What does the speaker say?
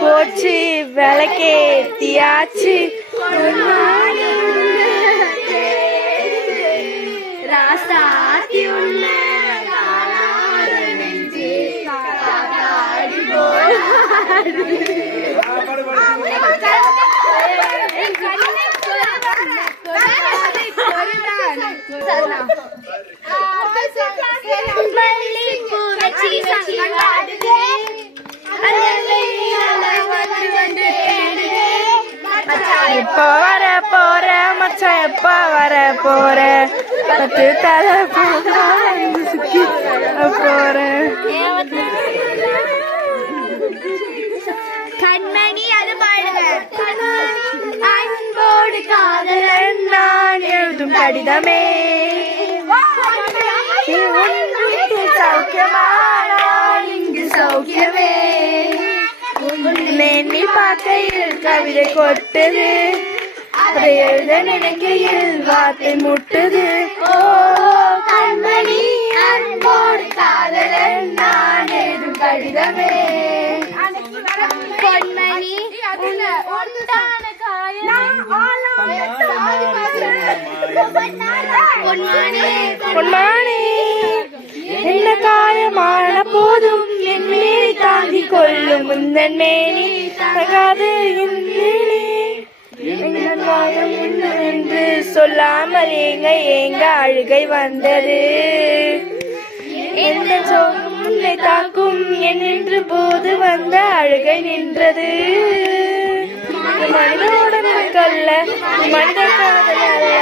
போச்சு விளக்கேத்தியாச்சு ராசாத்தி உள்ள இப்ப வர போற மச்சான் எப்ப வர போற பத்து தலை போற கண்மணி அது பாடுங்க அன்போடு காதலன் நான் எழுதும் கடிதமே சௌக்கியமானால் இங்கு சௌக்கியமே நீ பார்க்கையில் கவிதை கொட்டுது அதை எழுத நினைக்கையில் வார்த்தை முட்டுது ஓ கண்மணி அன்போடு காதலன் நான் எழுதும் கடிதமே பொன்மணி பொன்மணி என்ன காயமான போதும் என் மேனி தாங்கி கொள்ளும் முந்தன் மேனி தகாது என்று சொல்லாமல் ஏங்க அழுகை வந்தது எந்த உன்னை தாக்கும் என்று போது வந்த அழுகை நின்றது மனிதனுடன் கல்ல மனித காதல் அல்ல